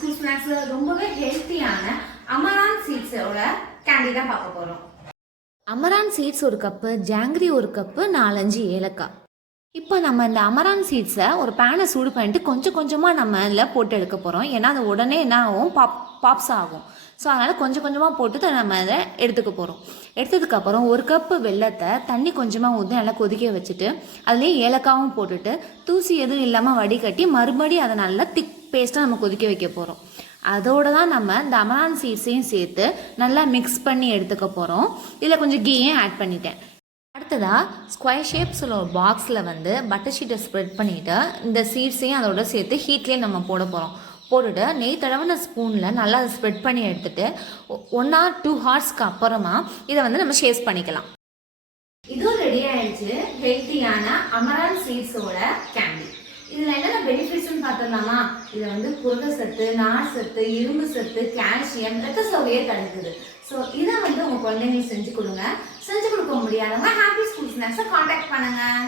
School ஸ்நாக்ஸ்ல ரொம்பவே ஹெல்த்தியான Amaron சீட்ஸோட candy தான் பார்க்க போறோம். அமரான் சீட்ஸ் ஒரு கப்பு, ஜாங்கிரி ஒரு கப்பு, 4-5 ஏலக்காய். இப்போ நம்ம இந்த அமரான் சீட்ஸை ஒரு பேனை சூடு பண்ணிட்டு கொஞ்சம் கொஞ்சமாக நம்ம இதில் போட்டு எடுக்க போகிறோம். ஏன்னா அது உடனே என்ன ஆகும், பாப்ஸ் ஆகும். ஸோ அதனால் கொஞ்சம் கொஞ்சமாக போட்டு நம்ம அதை எடுத்துக்க போகிறோம். எடுத்ததுக்கப்புறம் ஒரு கப்பு வெல்லத்தை தண்ணி கொஞ்சமாக ஊற்றி நல்லா கொதிக்க வச்சுட்டு அதுலேயே ஏலக்காவும் போட்டுட்டு தூசி எதுவும் இல்லாமல் வடிகட்டி மறுபடியும் அதை நல்லா திக் பேஸ்ட்டாக நம்ம கொதிக்க வைக்க போகிறோம். அதோடு தான் நம்ம இந்த அமரான் சீட்ஸையும் சேர்த்து நல்லா மிக்ஸ் பண்ணி எடுத்துக்க போகிறோம். இதில் கொஞ்சம் கீயும் ஆட் பண்ணிட்டேன். அடுத்ததாக ஸ்கொயர் ஷேப்ஸில் ஒரு பாக்ஸில் பட்டர் ஷீட்டை ஸ்ப்ரெட் பண்ணிவிட்டு இந்த சீட்ஸையும் அதோட சேர்த்து ஹீட்லேயே நம்ம போட போகிறோம். போட்டுட்டு நெய் தடவின ஸ்பூனில் நல்லா அதை ஸ்ப்ரெட் பண்ணி எடுத்துகிட்டு 1 or 2 ஹார்ஸ்க்கு அப்புறமா இதை நம்ம ஷேப் பண்ணிக்கலாம். இதுவும் ரெடி ஆயிடுச்சு ஹெல்த்தியான அமரான் சீட்ஸோட கேண்டி. இதில் என்னென்ன பெனிஃபிட்ஸ்ன்னு பார்த்துடலாமா? இதில் புரத சத்து, நார் சத்து, இரும்பு சத்து, கால்சியம், ரத்த சோகையை தடுக்குது. ஸோ இதை உங்கள் குழந்தைங்களுக்கு செஞ்சு கொடுங்க. செஞ்சு கொடுக்க முடியாதவங்க ஹாப்பி ஸ்கூல் ஸ்நாக்ஸை காண்டாக்ட் பண்ணுங்கள்.